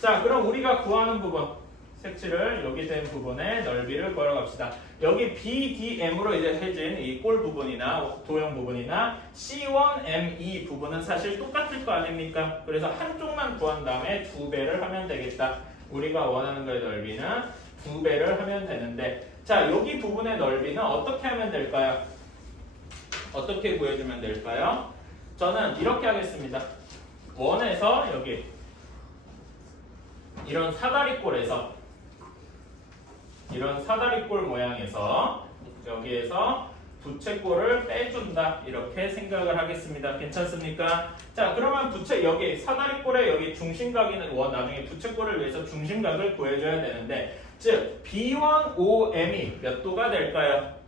자, 그럼 우리가 구하는 부분 색칠을 여기 된 부분의 넓이를 구하갑시다. 여기 BDM으로 이제 해진 이 골 부분이나 도형 부분이나 C1ME 부분은 사실 똑같을 거 아닙니까? 그래서 한쪽만 구한 다음에 2배를 하면 되겠다. 우리가 원하는 거의 넓이는 2배를 하면 되는데 자, 여기 부분의 넓이는 어떻게 하면 될까요? 어떻게 구해주면 될까요? 저는 이렇게 하겠습니다. 원에서 여기 이런 사다리꼴 모양에서 여기에서 부채꼴을 빼준다 이렇게 생각을 하겠습니다. 괜찮습니까? 자, 그러면 여기 사다리꼴에 여기 중심각이는 나중에 부채꼴을 위해서 중심각을 구해줘야 되는데 즉 B1OM이 몇 도가 될까요?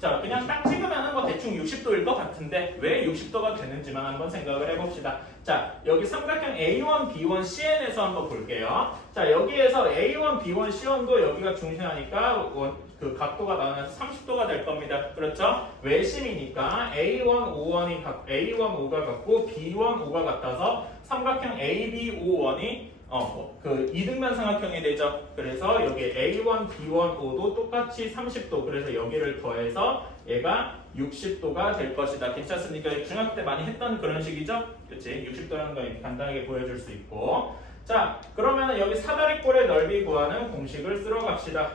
자, 그냥 딱 찍으면 뭐 대충 60도일 것 같은데 왜 60도가 되는지만 한번 생각을 해봅시다. 자, 여기 삼각형 A1, B1, CN에서 한번 볼게요. 자, 여기에서 A1, B1, C1도 여기가 중심하니까 그 각도가 나눠서 30도가 될 겁니다. 그렇죠? 외심이니까 A1, O가 같고 B1, O가 같아서 삼각형 AB, O1이 그 이등변 삼각형이 되죠. 그래서 여기 A1, B1, O도 똑같이 30도. 그래서 여기를 더해서 얘가 60도가 될 것이다. 괜찮습니까? 중학교 때 많이 했던 그런 식이죠? 그치? 60도라는 거 이렇게 간단하게 보여줄 수 있고. 자, 그러면 여기 사다리꼴의 넓이 구하는 공식을 쓸어 갑시다.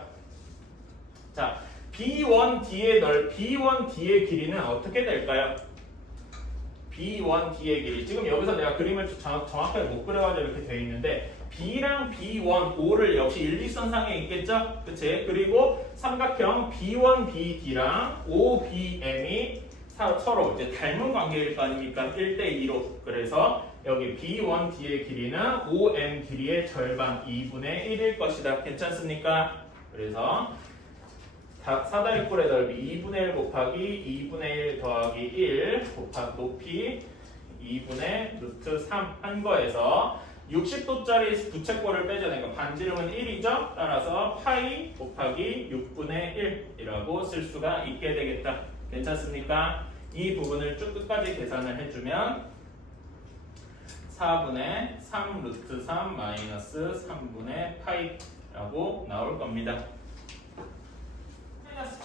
자, B1D의 길이는 어떻게 될까요? B1D의 길이. 지금 여기서 내가 그림을 정확하게 못 그려가지고 이렇게 돼 있는데 B랑 B1, O를 역시 일직선상에 있겠죠? 그치? 그리고 삼각형 B1BD랑 OBM이 서로 이제 닮은 관계일 거 아닙니까? 1대2로. 그래서 여기 B1D의 길이는 OM 길이의 절반 2분의 1일 것이다. 괜찮습니까? 그래서 사다리꼴의 넓이 2분의 1 곱하기 2분의 1 더하기 1 곱하기 높이 2분의 루트 3 한 거에서 60도짜리 부채꼴을 빼줘내니까 반지름은 1이죠? 따라서 파이 곱하기 6분의 1이라고 쓸 수가 있게 되겠다. 괜찮습니까? 이 부분을 쭉 끝까지 계산을 해주면 4분의 3 루트 3 마이너스 3분의 파이라고 나올 겁니다.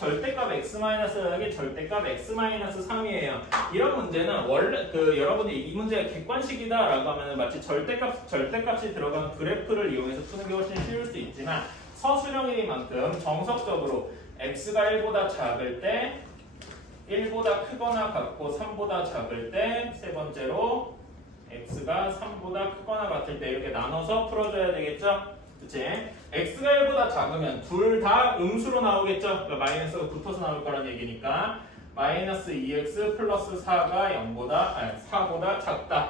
절대값 x-1이 절대값 x-3이에요. 이런 문제는 원래 여러분이 이 문제가 객관식이다라고 하면 마치 절대값이 들어간 그래프를 이용해서 푸는 게 훨씬 쉬울 수 있지만 서술형이만큼 정석적으로 x가 1보다 작을 때 1보다 크거나 같고 3보다 작을 때 세 번째로 x가 3보다 크거나 같을 때 이렇게 나눠서 풀어줘야 되겠죠? 그치? x가 1보다 작으면 둘 다 음수로 나오겠죠? 그러니까 마이너스가 붙어서 나올 거란 얘기니까 마이너스 2x 플러스 4가 4보다 작다.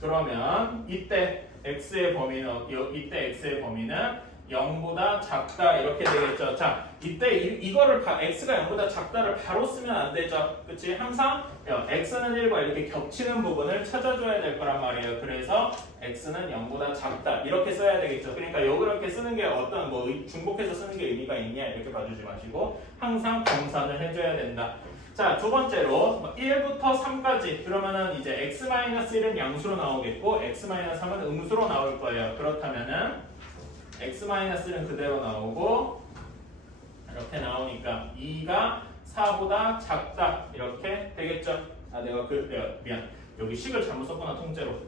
그러면 이때 x의 범위는 0보다 작다 이렇게 되겠죠. 자, 이때 이거를 x가 0보다 작다를 바로 쓰면 안 되죠. 그치? 항상 x는 1과 이렇게 겹치는 부분을 찾아줘야 될 거란 말이에요. 그래서 x는 0보다 작다 이렇게 써야 되겠죠. 그러니까 이렇게 쓰는 게 어떤 중복해서 쓰는 게 의미가 있냐 이렇게 봐주지 마시고 항상 검산을 해줘야 된다. 자, 두 번째로 1부터 3까지 그러면은 이제 x-1은 양수로 나오겠고 x-3은 음수로 나올 거예요. 그렇다면은 x-1은 그대로 나오고 이렇게 나오니까 2가 4보다 작다 이렇게 되겠죠. 아, 내가 미안 여기 식을 잘못 썼구나. 통째로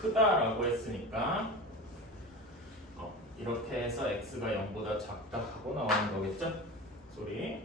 크다라고 했으니까 이렇게 해서 x가 0보다 작다 하고 나오는 거겠죠. 소리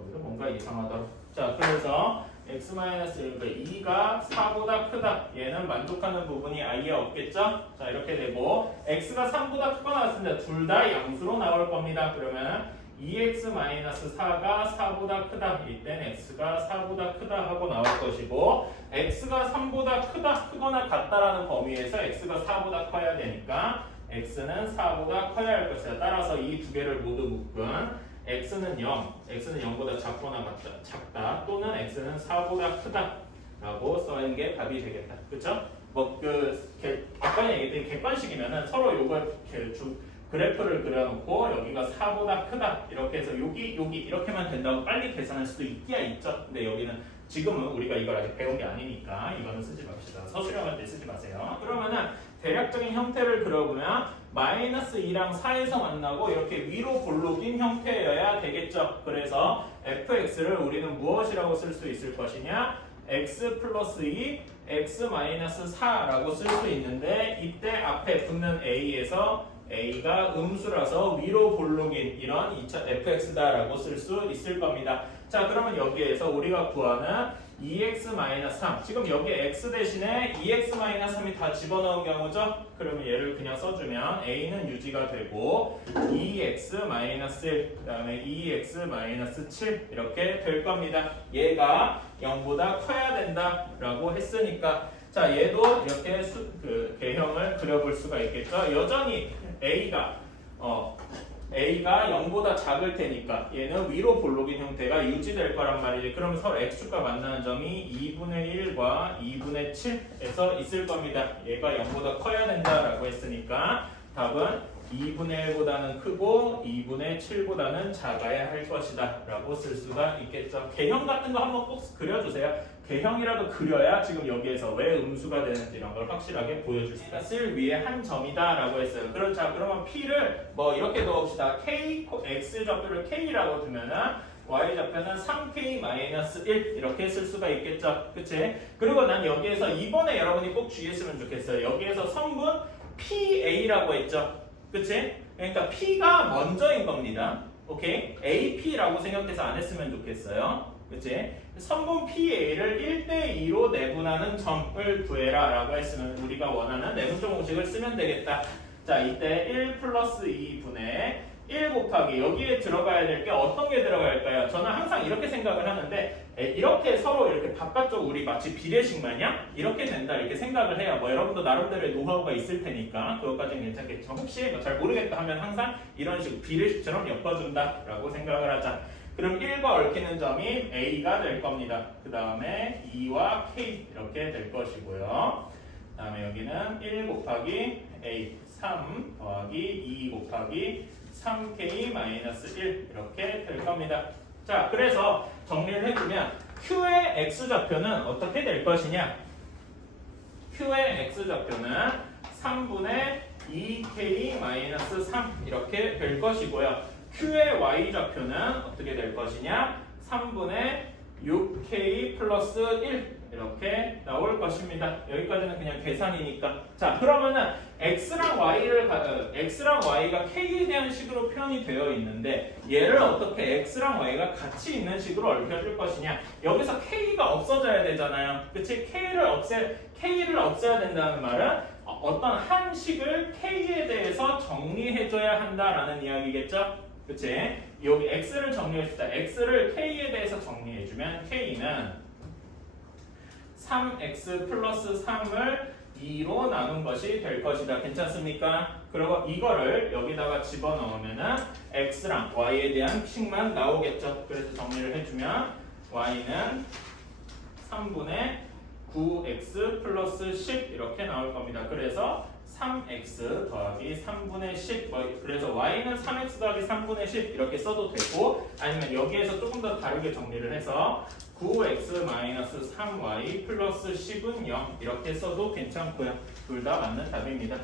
여기도 뭔가 이상하다. 자, 그래서 x-1, 2가 4보다 크다. 얘는 만족하는 부분이 아예 없겠죠? 자, 이렇게 되고 x가 3보다 크거나 같습니다. 둘 다 양수로 나올 겁니다. 그러면 2x-4가 4보다 크다. 이땐 x가 4보다 크다 하고 나올 것이고 x가 3보다 크거나 같다라는 범위에서 x가 4보다 커야 되니까 x는 4보다 커야 할 것이다. 따라서 이 두 개를 모두 묶은 x는 0보다 작거나 작다 또는 x는 4보다 크다 라고 써는 게 답이 되겠다. 그쵸? 아까 얘기했던 객관식이면은 서로 요걸 그래프를 그려놓고 여기가 4보다 크다 이렇게 해서 여기 이렇게만 된다고 빨리 계산할 수도 있기야 있죠. 근데 여기는 지금은 우리가 이걸 아직 배운 게 아니니까 이거는 쓰지 맙시다. 서술형할 때 쓰지 마세요. 그러면은 대략적인 형태를 그려보면 마이너스 2랑 4에서 만나고 이렇게 위로 볼록인 형태여야 되겠죠. 그래서 fx를 우리는 무엇이라고 쓸 수 있을 것이냐? x 플러스 2, x 마이너스 4라고 쓸 수 있는데 이때 앞에 붙는 a에서 a가 음수라서 위로 볼록인 이런 fx다라고 쓸 수 있을 겁니다. 자, 그러면 여기에서 우리가 구하는 2x-3 지금 여기 x 대신에 2x-3이 다 집어넣은 경우죠. 그러면 얘를 그냥 써주면 a는 유지가 되고 2x-1 그 다음에 2x-7 이렇게 될 겁니다. 얘가 0보다 커야 된다 라고 했으니까 자, 얘도 이렇게 개형을 그려볼 수가 있겠죠. 여전히 a가 0보다 작을 테니까 얘는 위로 볼록인 형태가 유지될 거란 말이지. 그럼 서로 x축과 만나는 점이 2분의 1과 2분의 7에서 있을 겁니다. 얘가 0보다 커야 된다라고 했으니까 답은 2분의 1보다는 크고 2분의 7보다는 작아야 할 것이다 라고 쓸 수가 있겠죠. 개형 같은 거 한번 꼭 그려주세요. 개형이라도 그려야 지금 여기에서 왜 음수가 되는지 이런 걸 확실하게 보여줄 수 있다. 쓸 위에 한 점이다 라고 했어요. 그러면 P를 이렇게 넣읍시다. K, X 좌표를 K라고 두면은 Y 좌표는 3K-1 이렇게 쓸 수가 있겠죠. 그치? 그리고 난 여기에서 이번에 여러분이 꼭 주의했으면 좋겠어요. 여기에서 성분 PA라고 했죠. 그치? 그러니까 P가 먼저인 겁니다. 오케이? AP라고 생각해서 안 했으면 좋겠어요. 그치? 선분 PA를 1대2로 내분하는 점을 구해라 라고 했으면 우리가 원하는 내분점 공식을 쓰면 되겠다. 자, 이때 1 플러스 2분의 1 곱하기 여기에 들어가야 될 게 어떤 게 들어갈까요? 저는 항상 이렇게 생각을 하는데 이렇게 서로 이렇게 바깥쪽 우리 마치 비례식 마냥 이렇게 된다 이렇게 생각을 해요. 뭐 여러분도 나름대로의 노하우가 있을 테니까 그것까지는 괜찮겠지만 혹시 잘 모르겠다 하면 항상 이런 식으로 비례식처럼 엮어준다 라고 생각을 하자. 그럼 1과 얽히는 점이 A가 될 겁니다. 그 다음에 2와 K 이렇게 될 것이고요. 그 다음에 여기는 1 곱하기 A 3 더하기 2 곱하기 3K 마이너스 1 이렇게 될 겁니다. 자, 그래서 정리를 해주면 Q의 X좌표는 어떻게 될 것이냐? Q의 X좌표는 3분의 2K 마이너스 3 이렇게 될 것이고요. Q의 Y좌표는 어떻게 될 것이냐? 3분의 6K 플러스 1 이렇게 나올 것입니다. 여기까지는 그냥 계산이니까. 자, 그러면은 X랑 Y가 K에 대한 식으로 표현이 되어 있는데 얘를 어떻게 X랑 Y가 같이 있는 식으로 얽혀줄 것이냐? 여기서 K가 없어져야 되잖아요. 그치? K를 없애야 된다는 말은 어떤 한 식을 K에 대해서 정리해줘야 한다라는 이야기겠죠? 그치? 여기 X를 정리해줍시다. X를 K에 대해서 정리해주면 K는 3X 플러스 3을 2로 나눈 것이 될 것이다. 괜찮습니까? 그리고 이거를 여기다가 집어넣으면은 X랑 Y에 대한 식만 나오겠죠. 그래서 정리를 해주면 Y는 3분의 9X 플러스 10 이렇게 나올 겁니다. 그래서 3x 더하기 3분의 10 그래서 y는 3x 더하기 3분의 10 이렇게 써도 되고 아니면 여기에서 조금 더 다르게 정리를 해서 9x 마이너스 3y 플러스 10은 0 이렇게 써도 괜찮고요. 둘 다 맞는 답입니다.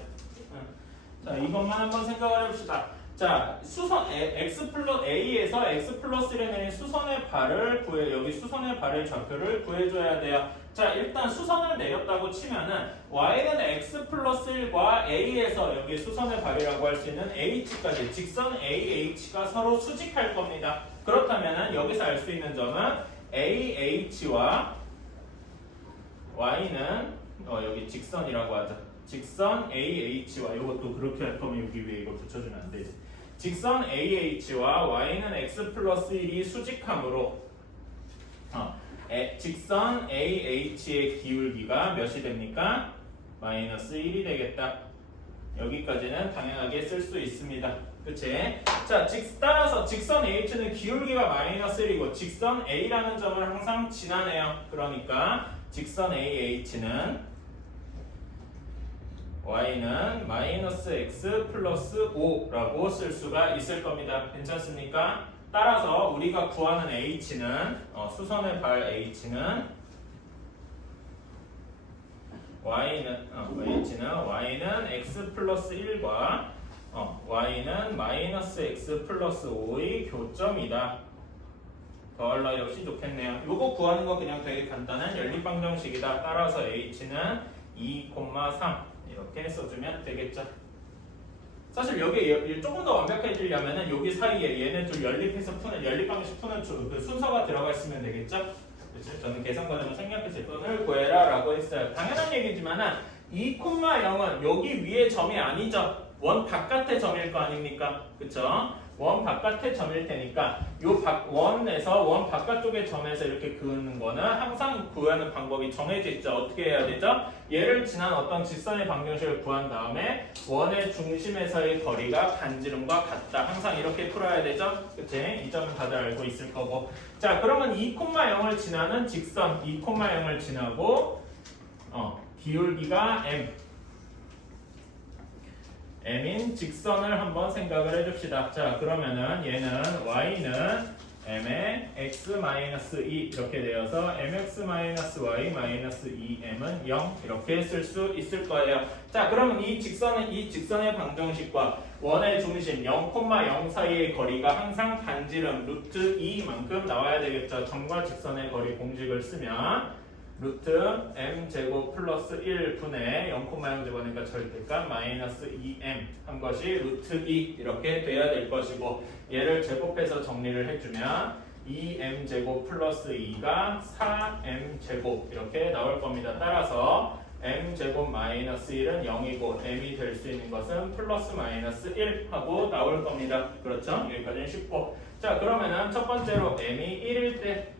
자, 이것만 한번 생각을 해봅시다. 자, 수선 x 플러스 a에서 x 플러스 1에 내린 수선의 발을 여기 수선의 발의 좌표를 구해줘야 돼요. 자, 일단 수선을 내렸다고 치면은 y는 x 플러스 1과 a에서 여기 수선의 발이라고 할 수 있는 h까지 직선 ah가 서로 수직할 겁니다. 그렇다면은 여기서 알 수 있는 점은 ah와 y는 여기 직선이라고 하죠. 직선 ah와 이것도 그렇게 할 거면 여기 위에 이거 붙여주면 안 되지. 직선 ah와 y는 x 플러스 1이 수직하므로 직선 AH의 기울기가 몇이 됩니까? 마이너스 1이 되겠다. 여기까지는 당연하게 쓸 수 있습니다. 그치? 자, 따라서 직선 H는 기울기가 마이너스 1이고 직선 A라는 점을 항상 지나네요. 그러니까 직선 AH는 Y는 마이너스 X 플러스 5라고 쓸 수가 있을 겁니다. 괜찮습니까? 따라서 우리가 구하는 H는 수선의 발 H는 Y는 X 플러스 1과 Y는 마이너스 X 플러스 5의 교점이다. 더할 나위 없이 좋겠네요. 요거 구하는 거 그냥 되게 간단한 연립방정식이다. 따라서 H는 2,3 이렇게 써주면 되겠죠. 사실 여기 조금 더 완벽해지려면은 여기 사이에 얘네 좀 연립방식 푸는 그 순서가 들어가 있으면 되겠죠? 그치? 저는 계산 과정을 생략해서 분을 구해라 라고 했어요. 당연한 얘기지만은 2,0은 여기 위에 점이 아니죠. 원 바깥의 점일 거 아닙니까? 그쵸? 원 바깥의 점일 테니까 원에서 원 바깥쪽의 점에서 이렇게 그는 거는 항상 구하는 방법이 정해져 있죠. 어떻게 해야 되죠? 얘를 지난 어떤 직선의 방정식을 구한 다음에 원의 중심에서의 거리가 반지름과 같다. 항상 이렇게 풀어야 되죠? 그치? 이 점은 다들 알고 있을 거고. 자, 그러면 2,0을 지나는 직선 2,0을 지나고 기울기가 m인 직선을 한번 생각을 해줍시다. 자, 그러면은 얘는 y는 m의 x-2 이렇게 되어서 mx-y-2m은 0 이렇게 쓸 수 있을 거예요. 자, 그러면 이 직선의 방정식과 원의 중심 0,0 사이의 거리가 항상 반지름 루트 2만큼 나와야 되겠죠. 점과 직선의 거리 공식을 쓰면 루트 m제곱 플러스 1분의 0,0 집어넣으니까 절대값 마이너스 2m 한 것이 루트 2 이렇게 돼야 될 것이고 얘를 제곱해서 정리를 해주면 2m제곱 플러스 2가 4m제곱 이렇게 나올 겁니다. 따라서 m제곱 마이너스 1은 0이고 m이 될 수 있는 것은 플러스 마이너스 1 하고 나올 겁니다. 그렇죠? 여기까지는 쉽고 자 그러면은 첫 번째로 m이 1일 때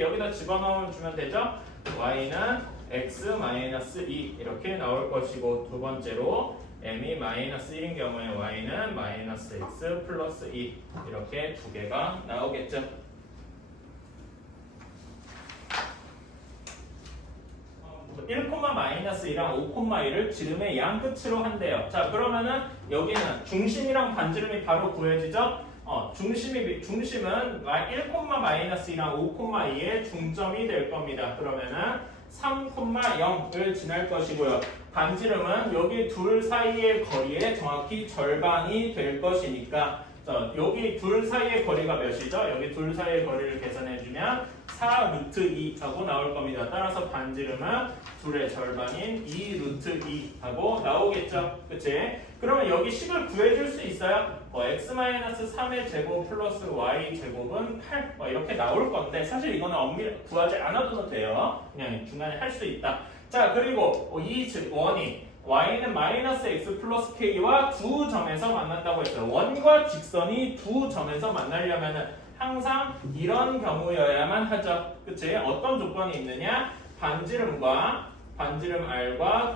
여기다 집어넣어 주면 되죠? y는 x 마이너스 2 이렇게 나올 것이고 두 번째로 m이 마이너스 1인 경우에 y는 마이너스 x 플러스 2 이렇게 두 개가 나오겠죠? 1,-2랑 5,1을 지름의 양 끝으로 한대요. 자 그러면은 여기는 중심이랑 반지름이 바로 구해지죠? 중심은 1,-2랑 5,2의 중점이 될 겁니다. 그러면은 3,0을 지날 것이고요. 반지름은 여기 둘 사이의 거리의 정확히 절반이 될 것이니까 여기 둘 사이의 거리가 몇이죠? 여기 둘 사이의 거리를 계산해주면 4 루트 2 하고 나올 겁니다. 따라서 반지름은 둘의 절반인 2 루트 2 하고 나오겠죠? 그치? 그러면 여기 식을 구해줄 수 있어요? x-3의 제곱 플러스 y 제곱은 8 이렇게 나올 건데 사실 이거는 엄밀히 구하지 않아도 돼요. 그냥 중간에 할 수 있다. 자 그리고 이 원이 y는 마이너스 x 플러스 k와 두 점에서 만난다고 했어요. 원과 직선이 두 점에서 만나려면은 항상 이런 경우여야만 하죠. 그치? 어떤 조건이 있느냐? 반지름 R과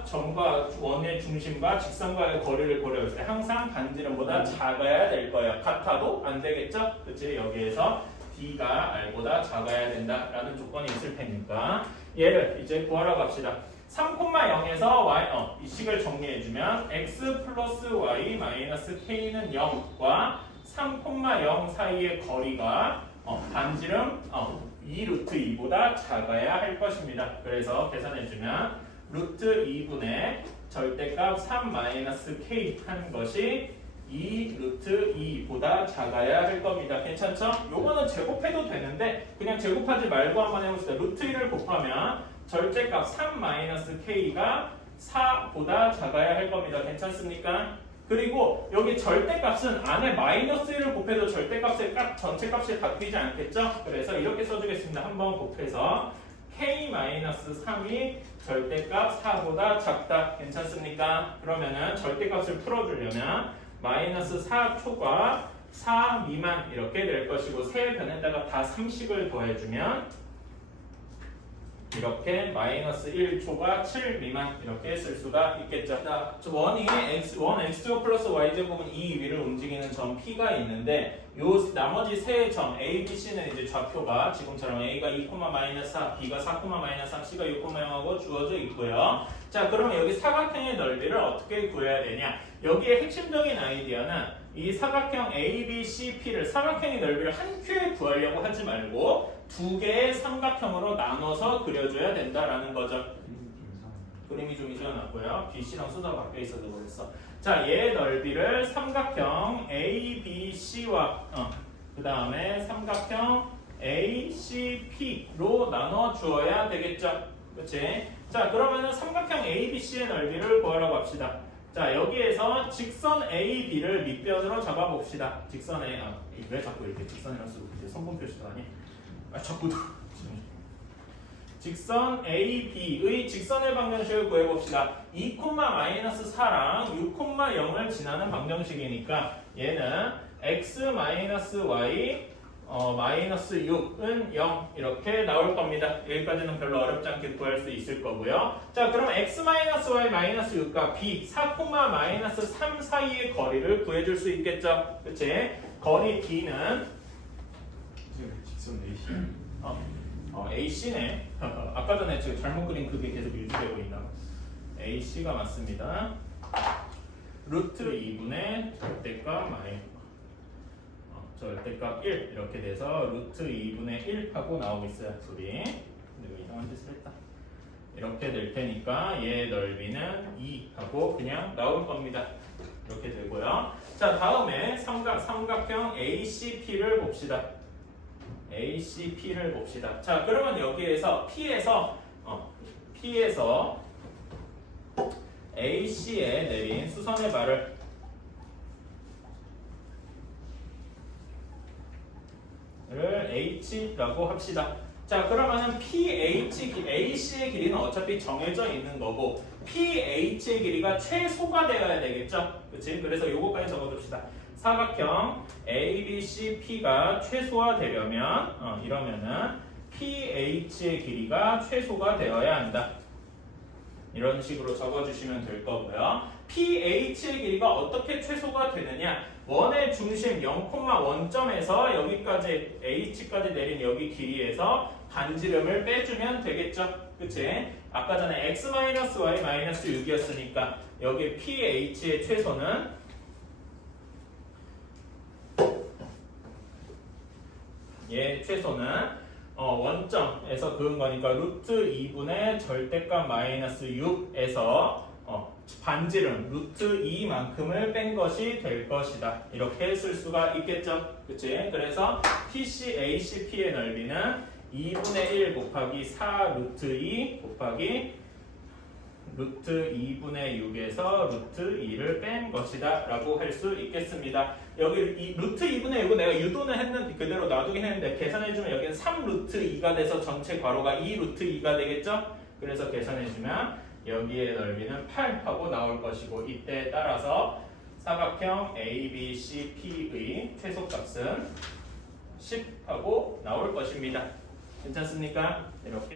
점과 원의 중심과 직선과의 거리를 고려했을 때 항상 반지름보다 작아야 될 거예요. 같아도 안 되겠죠? 그치? 여기에서 D가 R보다 작아야 된다라는 조건이 있을 테니까 얘를 이제 구하러 갑시다. 3,0에서 y 이 식을 정리해주면 x 플러스 y 마이너스 k는 0과 3,0 사이의 거리가 반지름 2 루트 2보다 작아야 할 것입니다. 그래서 계산해주면 루트 2분의 절대값 3 마이너스 k 하는 것이 2 루트 2보다 작아야 할 겁니다. 괜찮죠? 요거는 제곱해도 되는데 그냥 제곱하지 말고 한번 해봅시다. 루트 1을 곱하면 절대값 3 마이너스 k가 4보다 작아야 할 겁니다. 괜찮습니까? 그리고 여기 절대값은 안에 마이너스 1을 곱해도 절대값의 전체 값이 바뀌지 않겠죠? 그래서 이렇게 써주겠습니다. 한번 곱해서 k-3이 절대값 4보다 작다. 괜찮습니까? 그러면은 절대값을 풀어주려면 마이너스 4초과 4 미만 이렇게 될 것이고 세 변에다가 다 3씩을 더해주면 이렇게 마이너스 1초가 7 미만 이렇게 쓸 수가 있겠죠. 자, 원이 x제곱 플러스 y제곱은 이 위를 움직이는 점 P가 있는데 요 나머지 세 점 A, B, C는 이제 좌표가 지금처럼 A가 2,-4, B가 4,-3, C가 6,0하고 주어져 있고요. 자, 그러면 여기 사각형의 넓이를 어떻게 구해야 되냐? 여기에 핵심적인 아이디어는 이 사각형 A, B, C, P를 사각형의 넓이를 한 큐에 구하려고 하지 말고 두 개의 삼각형으로 나눠서 그려줘야 된다라는 거죠. 그림이 좀 이상하고요. BC랑 수다가 바뀌어 있어서 그랬어. 자, 얘의 넓이를 삼각형 ABC와 그 다음에 삼각형 ACP로 나눠 주어야 되겠죠. 그치? 자, 그러면은 삼각형 ABC의 넓이를 구하러 갑시다. 자, 여기에서 직선 AB를 밑변으로 잡아봅시다. 직선 A, 왜 자꾸 이렇게 직선이라 쓰고 이제 성분 표시도 아니? 자꾸 직선 AB의 직선의 방정식을 구해봅시다. 2,-4랑 6,0을 지나는 방정식이니까 얘는 x-y 마이너스 6은 0 이렇게 나올 겁니다. 여기까지는 별로 어렵지 않게 구할 수 있을 거고요. 자, 그럼 x-y 마이너스 6과 b 4,-3 사이의 거리를 구해줄 수 있겠죠. 그치? 거리 b는 직선 AC. AC네. 아까 전에 지금 잘못 그린 그게 계속 유지되고 있나? AC가 맞습니다. 루트 2분의 절대값 절대값 1 이렇게 돼서 루트 2분의 1 하고 나오고 있어요. 둘이. 근데 왜 이상한 짓을 했다. 이렇게 될 테니까 얘 넓이는 2 하고 그냥 나올 겁니다. 이렇게 되고요. 자, 다음에 삼각형 ACP를 봅시다. ACP를 봅시다. 자, 그러면 여기에서 P에서 AC에 내린 수선의 발을 H라고 합시다. 자, 그러면은 AC의 길이는 어차피 정해져 있는 거고 PH의 길이가 최소가 되어야 되겠죠? 그치? 그래서 요거까지 적어둡시다. 사각형 ABCP가 최소화되려면 이러면은 PH의 길이가 최소가 되어야 한다. 이런 식으로 적어주시면 될 거고요. PH의 길이가 어떻게 최소가 되느냐? 원의 중심 0,1점에서 여기까지 H까지 내린 여기 길이에서 반지름을 빼주면 되겠죠? 그치? 아까 전에 x-y-6이었으니까 여기 PH의 최소는 최소는 원점에서 그은 거니까 루트 2분의 절대값 마이너스 6에서 반지름 루트 2만큼을 뺀 것이 될 것이다. 이렇게 쓸 수가 있겠죠. 그치? 그래서 ACP의 넓이는 2분의 1 곱하기 4 루트 2 곱하기 루트 2분의 6에서 루트 2를 뺀 것이다 라고 할 수 있겠습니다. 여기 이 루트 2분의 6은 내가 유도는 했는데 그대로 놔두긴 했는데 계산해주면 여기는 3 루트 2가 돼서 전체 괄호가 2 루트 2가 되겠죠? 그래서 계산해주면 여기의 넓이는 8 하고 나올 것이고 이때에 따라서 사각형 ABCP의 최소값은 10 하고 나올 것입니다. 괜찮습니까? 이렇게